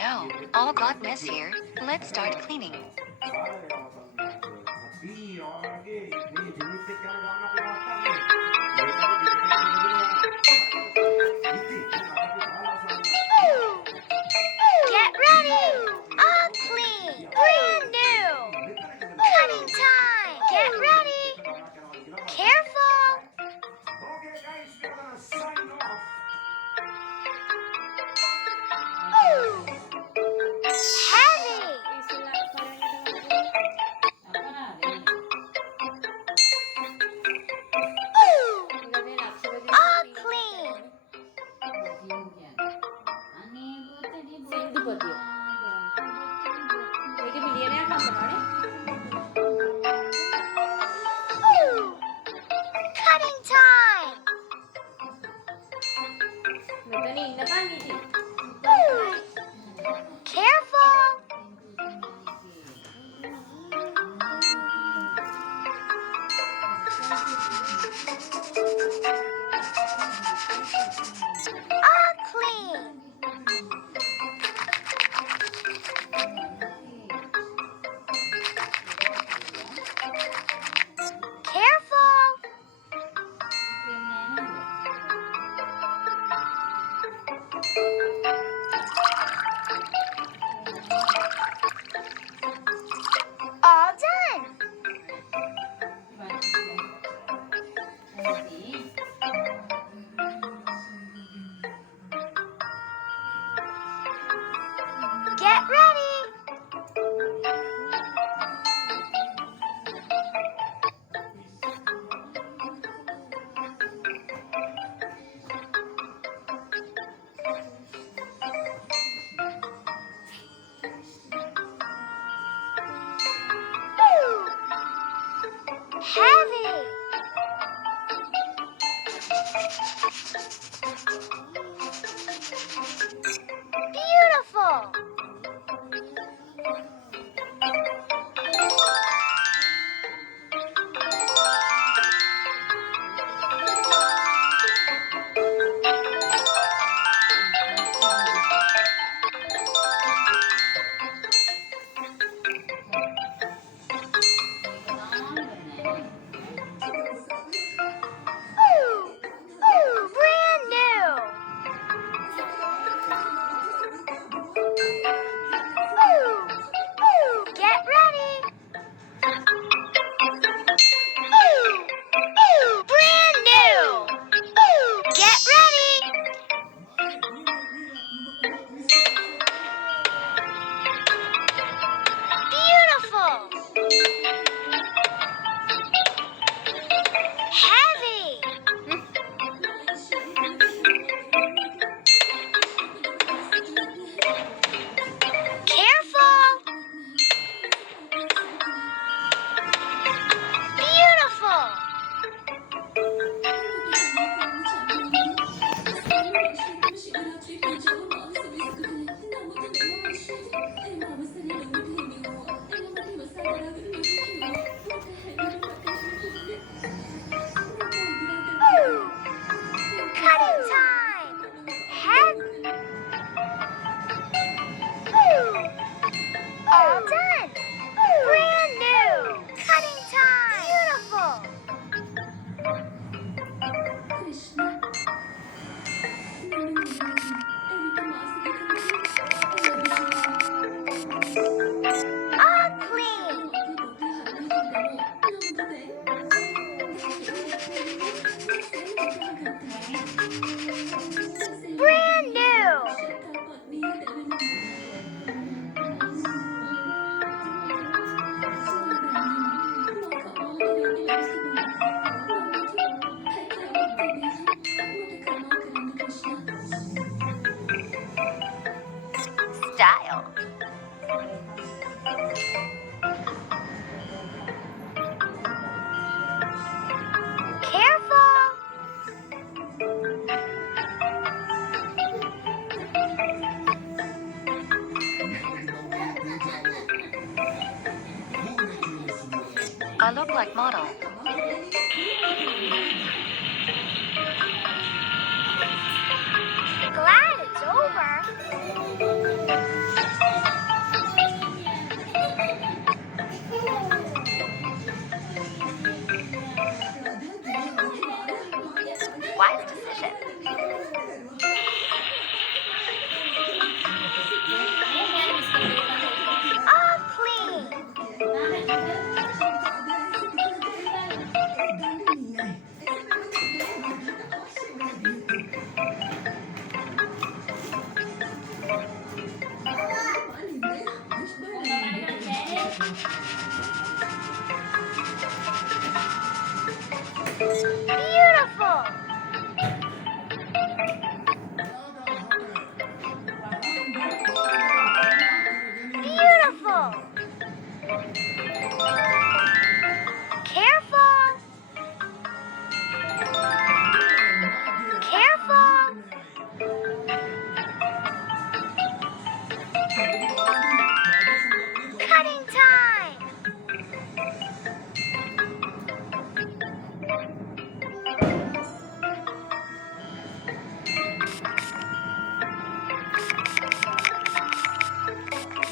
no, all got mess here. Let's start cleaning. Get ready! All clean! Brand new! Cutting time! Get ready! Careful! Heavy! All clean! Cutting time! Careful! All clean! Careful! All done! Get ready! Heavy! Beautiful! Brand new! Get ready! Brand new! Get ready! Beautiful! Heavy! Careful! Beautiful! Cutting time! All done! Brand new! Cutting time! Beautiful! All clean! Brand new! Style. Careful! I look like model. Glad it's over.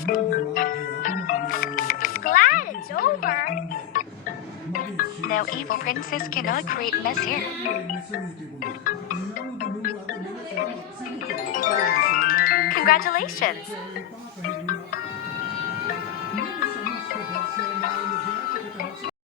Glad it's over. Now evil princess cannot create mess here. Congratulations!